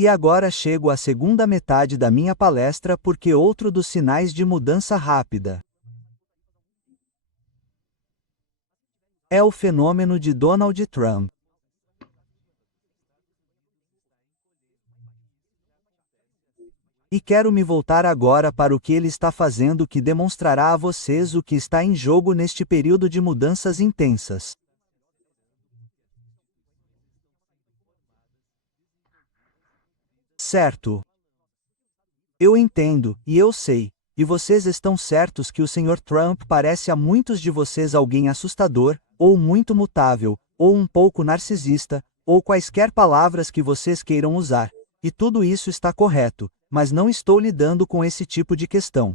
E agora chego à segunda metade da minha palestra porque outro dos sinais de mudança rápida é o fenômeno de Donald Trump. E quero me voltar agora para o que ele está fazendo, que demonstrará a vocês o que está em jogo neste período de mudanças intensas. Certo. Eu entendo, e eu sei, e vocês estão certos que o Sr. Trump parece a muitos de vocês alguém assustador, ou muito mutável, ou um pouco narcisista, ou quaisquer palavras que vocês queiram usar. E tudo isso está correto, mas não estou lidando com esse tipo de questão.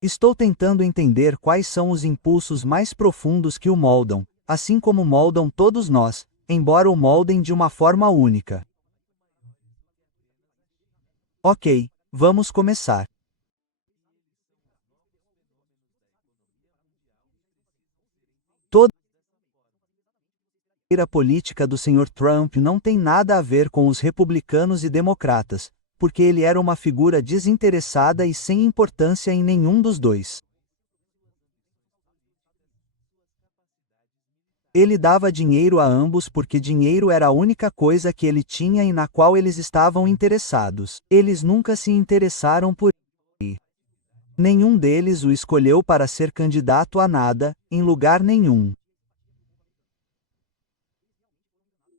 Estou tentando entender quais são os impulsos mais profundos que o moldam, assim como moldam todos nós, embora o moldem de uma forma única. Ok, vamos começar. Toda a carreira política do Sr. Trump não tem nada a ver com os republicanos e democratas, porque ele era uma figura desinteressada e sem importância em nenhum dos dois. Ele dava dinheiro a ambos porque dinheiro era a única coisa que ele tinha e na qual eles estavam interessados. Eles nunca se interessaram por ele. Nenhum deles o escolheu para ser candidato a nada, em lugar nenhum.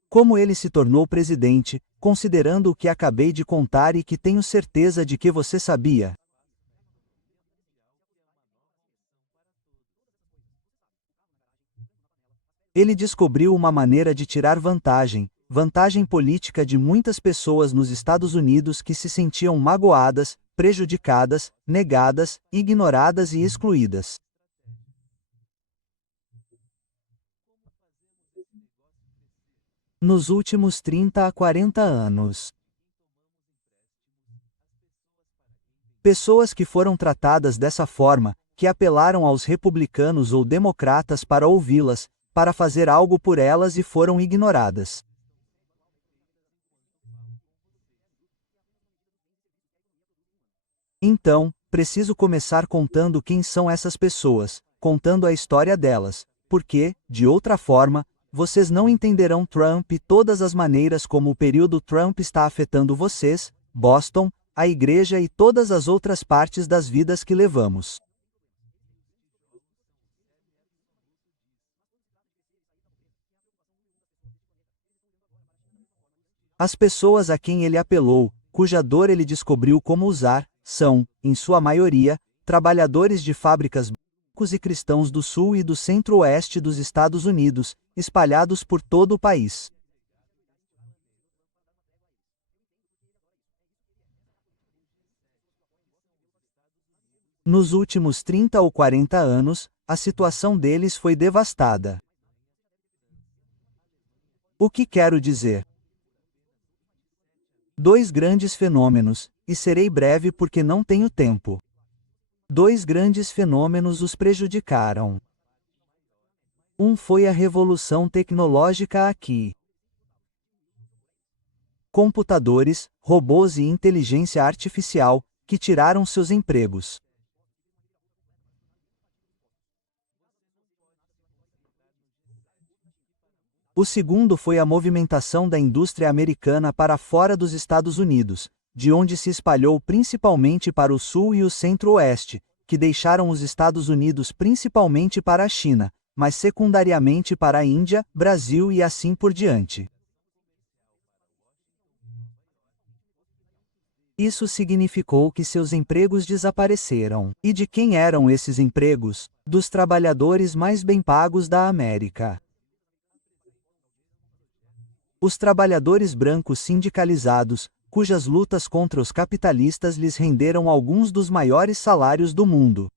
Como ele se tornou presidente, considerando o que acabei de contar e que tenho certeza de que você sabia? Ele descobriu uma maneira de tirar vantagem política de muitas pessoas nos Estados Unidos que se sentiam magoadas, prejudicadas, negadas, ignoradas e excluídas. Nos últimos 30 a 40 anos, pessoas que foram tratadas dessa forma, que apelaram aos republicanos ou democratas para ouvi-las, para fazer algo por elas e foram ignoradas. Então, preciso começar contando quem são essas pessoas, contando a história delas, porque, de outra forma, vocês não entenderão Trump e todas as maneiras como o período Trump está afetando vocês, Boston, a igreja e todas as outras partes das vidas que levamos. As pessoas a quem ele apelou, cuja dor ele descobriu como usar, são, em sua maioria, trabalhadores de fábricas brancos e cristãos do sul e do centro-oeste dos Estados Unidos, espalhados por todo o país. Nos últimos 30 ou 40 anos, a situação deles foi devastada. O que quero dizer? Dois grandes fenômenos, e serei breve porque não tenho tempo. Dois grandes fenômenos os prejudicaram. Um foi a revolução tecnológica aqui. Computadores, robôs e inteligência artificial, que tiraram seus empregos. O segundo foi a movimentação da indústria americana para fora dos Estados Unidos, de onde se espalhou principalmente para o sul e o centro-oeste, que deixaram os Estados Unidos principalmente para a China, mas secundariamente para a Índia, Brasil e assim por diante. Isso significou que seus empregos desapareceram. E de quem eram esses empregos? Dos trabalhadores mais bem pagos da América. Os trabalhadores brancos sindicalizados, cujas lutas contra os capitalistas lhes renderam alguns dos maiores salários do mundo.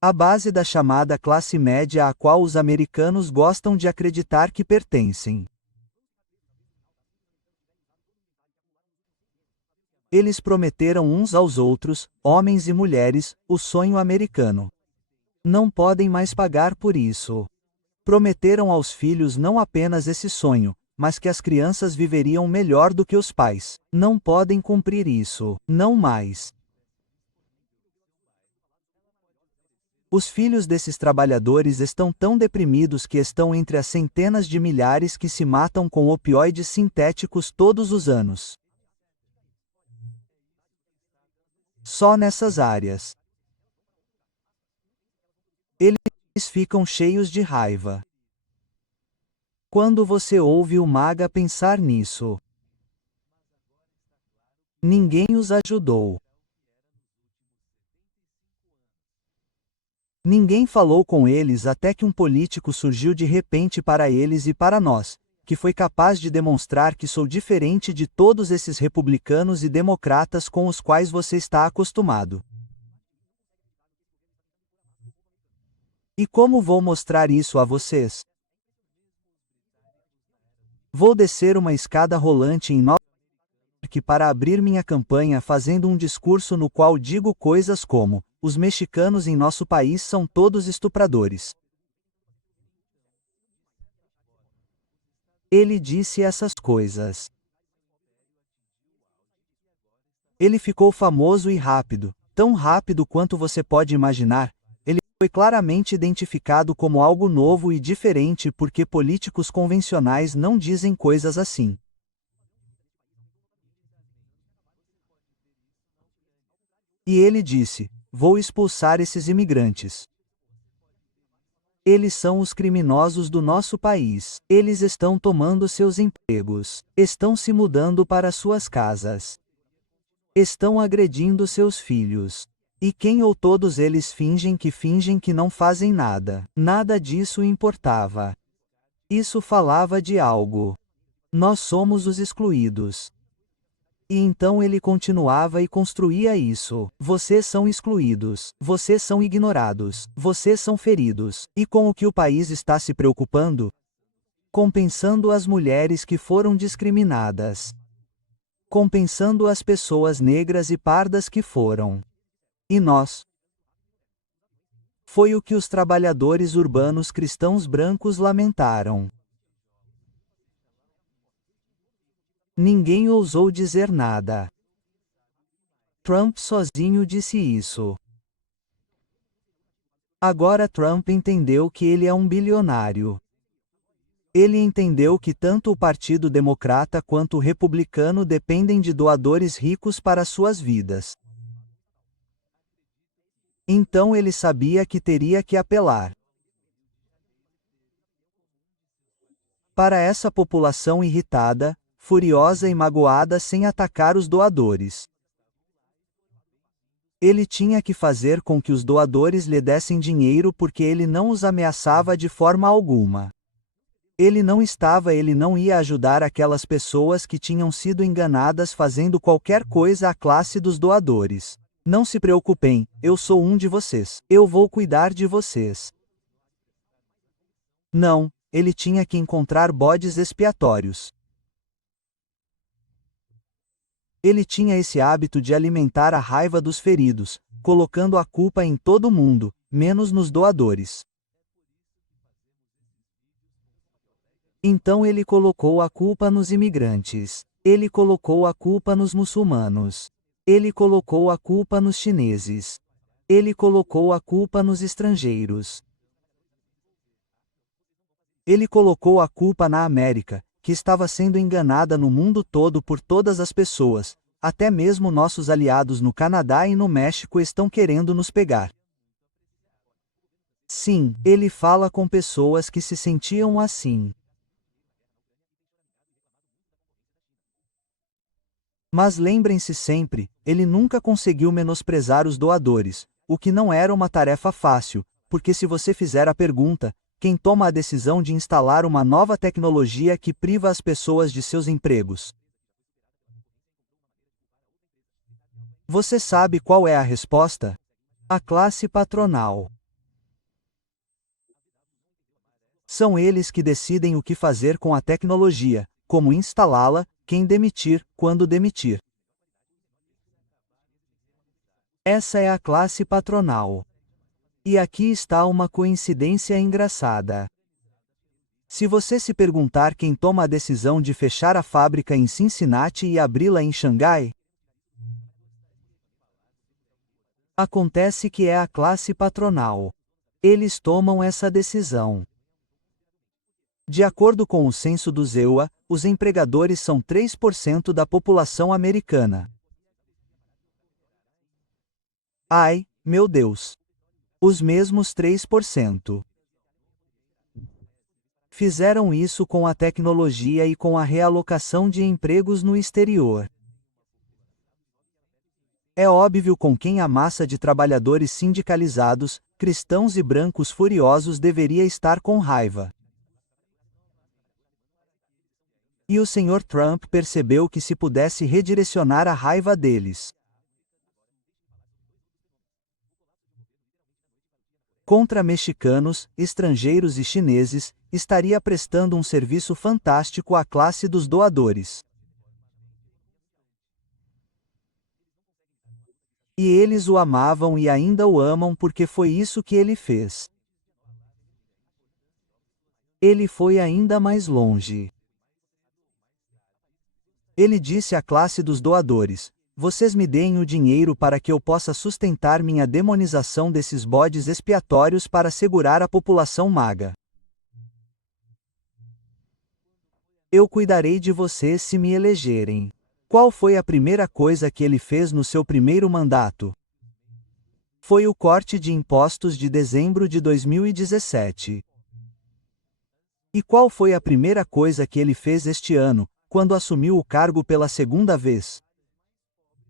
A base da chamada classe média à qual os americanos gostam de acreditar que pertencem. Eles prometeram uns aos outros, homens e mulheres, o sonho americano. Não podem mais pagar por isso. Prometeram aos filhos não apenas esse sonho, mas que as crianças viveriam melhor do que os pais. Não podem cumprir isso. Não mais. Os filhos desses trabalhadores estão tão deprimidos que estão entre as centenas de milhares que se matam com opioides sintéticos todos os anos. Só nessas áreas. Eles ficam cheios de raiva. Quando você ouve o maga pensar nisso, ninguém os ajudou. Ninguém falou com eles até que um político surgiu de repente para eles e para nós, que foi capaz de demonstrar que sou diferente de todos esses republicanos e democratas com os quais você está acostumado. E como vou mostrar isso a vocês? Vou descer uma escada rolante em Nova York para abrir minha campanha fazendo um discurso no qual digo coisas como: os mexicanos em nosso país são todos estupradores. Ele disse essas coisas. Ele ficou famoso e rápido, tão rápido quanto você pode imaginar. Ele foi claramente identificado como algo novo e diferente porque políticos convencionais não dizem coisas assim. E ele disse: vou expulsar esses imigrantes. Eles são os criminosos do nosso país. Eles estão tomando seus empregos. Estão se mudando para suas casas. Estão agredindo seus filhos. E quem ou todos eles fingem que não fazem nada. Nada disso importava. Isso falava de algo. Nós somos os excluídos. E então ele continuava e construía isso. Vocês são excluídos. Vocês são ignorados. Vocês são feridos. E com o que o país está se preocupando? Compensando as mulheres que foram discriminadas. Compensando as pessoas negras e pardas que foram. E nós? Foi o que os trabalhadores urbanos cristãos brancos lamentaram. Ninguém ousou dizer nada. Trump sozinho disse isso. Agora Trump entendeu que ele é um bilionário. Ele entendeu que tanto o Partido Democrata quanto o Republicano dependem de doadores ricos para suas vidas. Então ele sabia que teria que apelar para essa população irritada, furiosa e magoada sem atacar os doadores. Ele tinha que fazer com que os doadores lhe dessem dinheiro porque ele não os ameaçava de forma alguma. Ele não ia ajudar aquelas pessoas que tinham sido enganadas fazendo qualquer coisa à classe dos doadores. Não se preocupem, eu sou um de vocês. Eu vou cuidar de vocês. Não, ele tinha que encontrar bodes expiatórios. Ele tinha esse hábito de alimentar a raiva dos feridos, colocando a culpa em todo mundo, menos nos doadores. Então ele colocou a culpa nos imigrantes. Ele colocou a culpa nos muçulmanos. Ele colocou a culpa nos chineses. Ele colocou a culpa nos estrangeiros. Ele colocou a culpa na América, que estava sendo enganada no mundo todo por todas as pessoas, até mesmo nossos aliados no Canadá e no México estão querendo nos pegar. Sim, ele fala com pessoas que se sentiam assim. Mas lembrem-se sempre, ele nunca conseguiu menosprezar os doadores, o que não era uma tarefa fácil, porque se você fizer a pergunta, quem toma a decisão de instalar uma nova tecnologia que priva as pessoas de seus empregos? Você sabe qual é a resposta? A classe patronal. São eles que decidem o que fazer com a tecnologia, como instalá-la, quem demitir, quando demitir. Essa é a classe patronal. E aqui está uma coincidência engraçada. Se você se perguntar quem toma a decisão de fechar a fábrica em Cincinnati e abri-la em Xangai, acontece que é a classe patronal. Eles tomam essa decisão. De acordo com o censo do ZEUA, os empregadores são 3% da população americana. Ai, meu Deus! Os mesmos 3%. Fizeram isso com a tecnologia e com a realocação de empregos no exterior. É óbvio com quem a massa de trabalhadores sindicalizados, cristãos e brancos furiosos deveria estar com raiva. E o Sr. Trump percebeu que se pudesse redirecionar a raiva deles contra mexicanos, estrangeiros e chineses, estaria prestando um serviço fantástico à classe dos doadores. E eles o amavam e ainda o amam porque foi isso que ele fez. Ele foi ainda mais longe. Ele disse à classe dos doadores: vocês me deem o dinheiro para que eu possa sustentar minha demonização desses bodes expiatórios para segurar a população maga. Eu cuidarei de vocês se me elegerem. Qual foi a primeira coisa que ele fez no seu primeiro mandato? Foi o corte de impostos de dezembro de 2017. E qual foi a primeira coisa que ele fez este ano, quando assumiu o cargo pela segunda vez?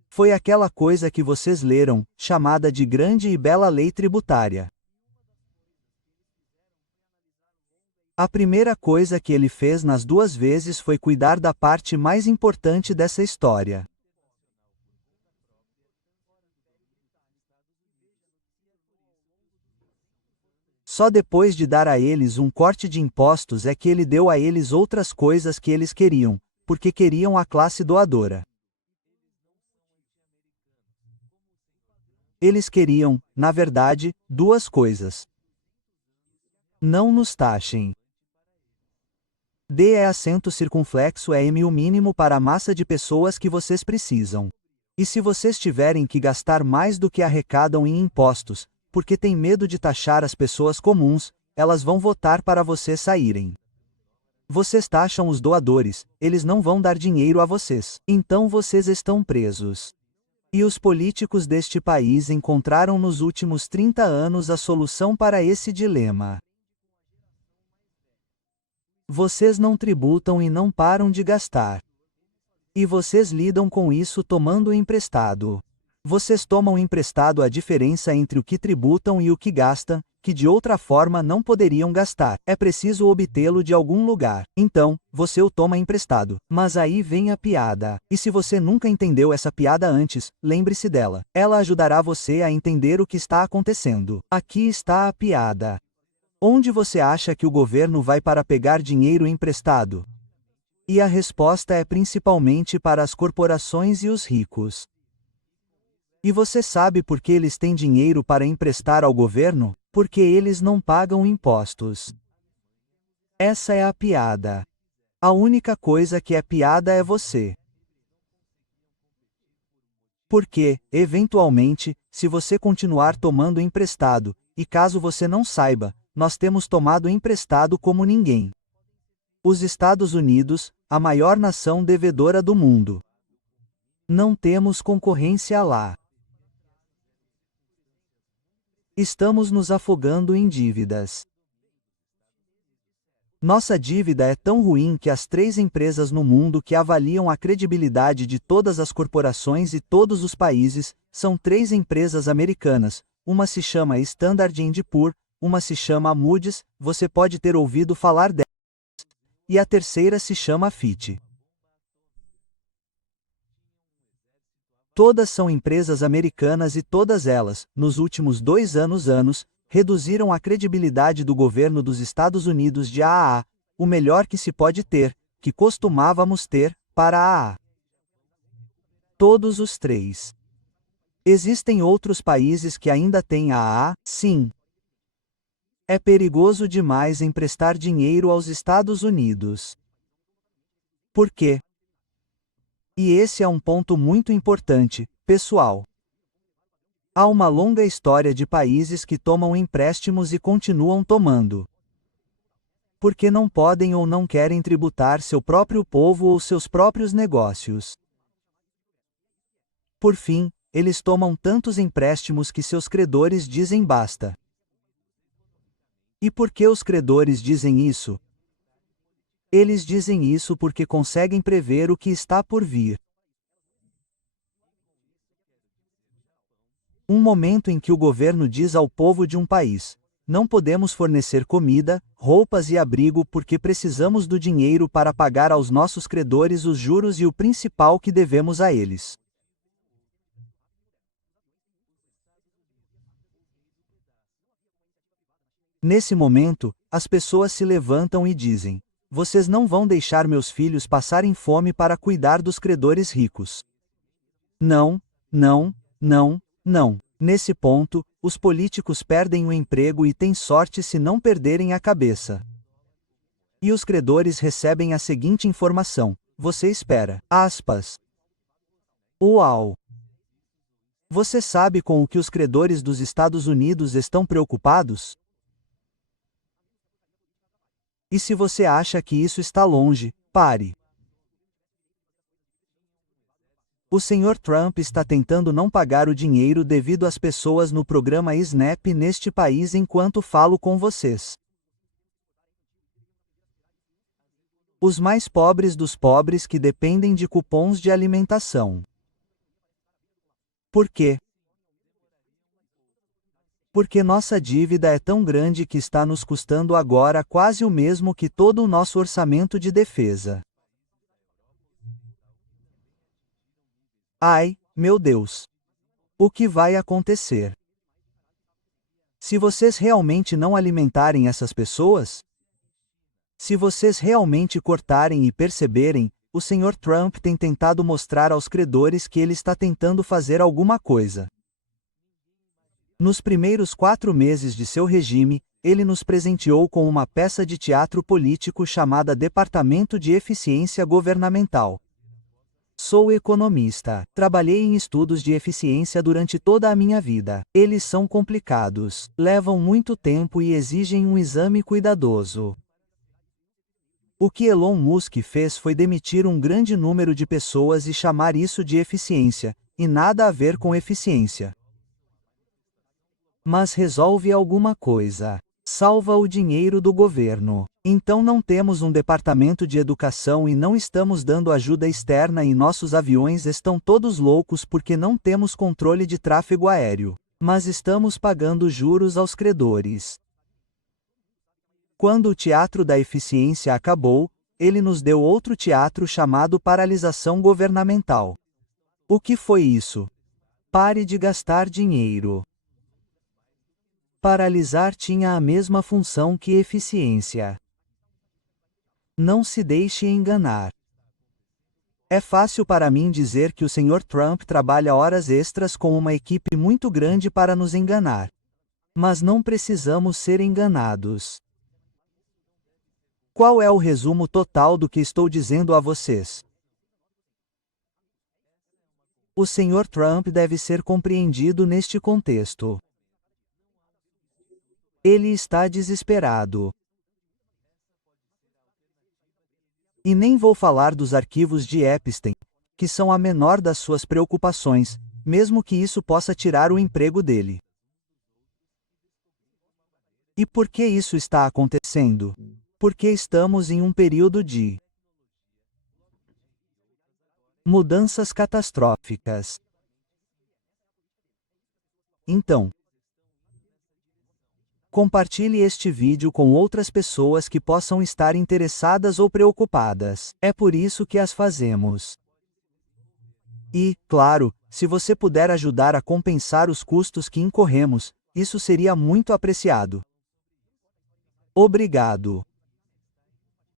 Foi aquela coisa que vocês leram, chamada de Grande e Bela Lei Tributária. A primeira coisa que ele fez nas duas vezes foi cuidar da parte mais importante dessa história. Só depois de dar a eles um corte de impostos é que ele deu a eles outras coisas que eles queriam, porque queriam a classe doadora. Eles queriam, na verdade, duas coisas. Não nos taxem. D é acento circunflexo é M o mínimo para a massa de pessoas que vocês precisam. E se vocês tiverem que gastar mais do que arrecadam em impostos, porque têm medo de taxar as pessoas comuns, elas vão votar para vocês saírem. Vocês taxam os doadores, eles não vão dar dinheiro a vocês. Então vocês estão presos. E os políticos deste país encontraram nos últimos 30 anos a solução para esse dilema. Vocês não tributam e não param de gastar. E vocês lidam com isso tomando emprestado. Vocês tomam emprestado a diferença entre o que tributam e o que gastam, que de outra forma não poderiam gastar. É preciso obtê-lo de algum lugar. Então, você o toma emprestado. Mas aí vem a piada. E se você nunca entendeu essa piada antes, lembre-se dela. Ela ajudará você a entender o que está acontecendo. Aqui está a piada. Onde você acha que o governo vai para pegar dinheiro emprestado? E a resposta é principalmente para as corporações e os ricos. E você sabe por que eles têm dinheiro para emprestar ao governo? Porque eles não pagam impostos. Essa é a piada. A única coisa que é piada é você. Porque, eventualmente, se você continuar tomando emprestado, e caso você não saiba, nós temos tomado emprestado como ninguém. Os Estados Unidos, a maior nação devedora do mundo. Não temos concorrência lá. Estamos nos afogando em dívidas. Nossa dívida é tão ruim que as 3 empresas no mundo que avaliam a credibilidade de todas as corporações e todos os países, são 3 empresas americanas, uma se chama Standard & Poor's, uma se chama Moody's, você pode ter ouvido falar delas, e a terceira se chama Fitch. Todas são empresas americanas e todas elas, nos últimos 2 anos, reduziram a credibilidade do governo dos Estados Unidos de AAA, o melhor que se pode ter, que costumávamos ter, para AAA. Todos os 3. Existem outros países que ainda têm AAA? Sim. É perigoso demais emprestar dinheiro aos Estados Unidos. Por quê? E esse é um ponto muito importante, pessoal. Há uma longa história de países que tomam empréstimos e continuam tomando. Porque não podem ou não querem tributar seu próprio povo ou seus próprios negócios. Por fim, eles tomam tantos empréstimos que seus credores dizem basta. E por que os credores dizem isso? Eles dizem isso porque conseguem prever o que está por vir. Um momento em que o governo diz ao povo de um país: não podemos fornecer comida, roupas e abrigo porque precisamos do dinheiro para pagar aos nossos credores os juros e o principal que devemos a eles. Nesse momento, as pessoas se levantam e dizem: vocês não vão deixar meus filhos passarem fome para cuidar dos credores ricos. Não, não, não, não. Nesse ponto, os políticos perdem o emprego e têm sorte se não perderem a cabeça. E os credores recebem a seguinte informação: você espera. Aspas. Uau! Você sabe com o que os credores dos Estados Unidos estão preocupados? E se você acha que isso está longe, pare. O Sr. Trump está tentando não pagar o dinheiro devido às pessoas no programa SNAP neste país enquanto falo com vocês. Os mais pobres dos pobres que dependem de cupons de alimentação. Por quê? Porque nossa dívida é tão grande que está nos custando agora quase o mesmo que todo o nosso orçamento de defesa. Ai, meu Deus! O que vai acontecer? Se vocês realmente não alimentarem essas pessoas? Se vocês realmente cortarem e perceberem, o Sr. Trump tem tentado mostrar aos credores que ele está tentando fazer alguma coisa. Nos primeiros 4 meses de seu regime, ele nos presenteou com uma peça de teatro político chamada Departamento de Eficiência Governamental. Sou economista. Trabalhei em estudos de eficiência durante toda a minha vida. Eles são complicados, levam muito tempo e exigem um exame cuidadoso. O que Elon Musk fez foi demitir um grande número de pessoas e chamar isso de eficiência, e nada a ver com eficiência. Mas resolve alguma coisa. Salva o dinheiro do governo. Então não temos um departamento de educação e não estamos dando ajuda externa e nossos aviões estão todos loucos porque não temos controle de tráfego aéreo. Mas estamos pagando juros aos credores. Quando o teatro da eficiência acabou, ele nos deu outro teatro chamado paralisação governamental. O que foi isso? Pare de gastar dinheiro. Paralisar tinha a mesma função que eficiência. Não se deixe enganar. É fácil para mim dizer que o Sr. Trump trabalha horas extras com uma equipe muito grande para nos enganar. Mas não precisamos ser enganados. Qual é o resumo total do que estou dizendo a vocês? O Sr. Trump deve ser compreendido neste contexto. Ele está desesperado. E nem vou falar dos arquivos de Epstein, que são a menor das suas preocupações, mesmo que isso possa tirar o emprego dele. E por que isso está acontecendo? Porque estamos em um período de mudanças catastróficas. Então, compartilhe este vídeo com outras pessoas que possam estar interessadas ou preocupadas. É por isso que as fazemos. E, claro, se você puder ajudar a compensar os custos que incorremos, isso seria muito apreciado. Obrigado.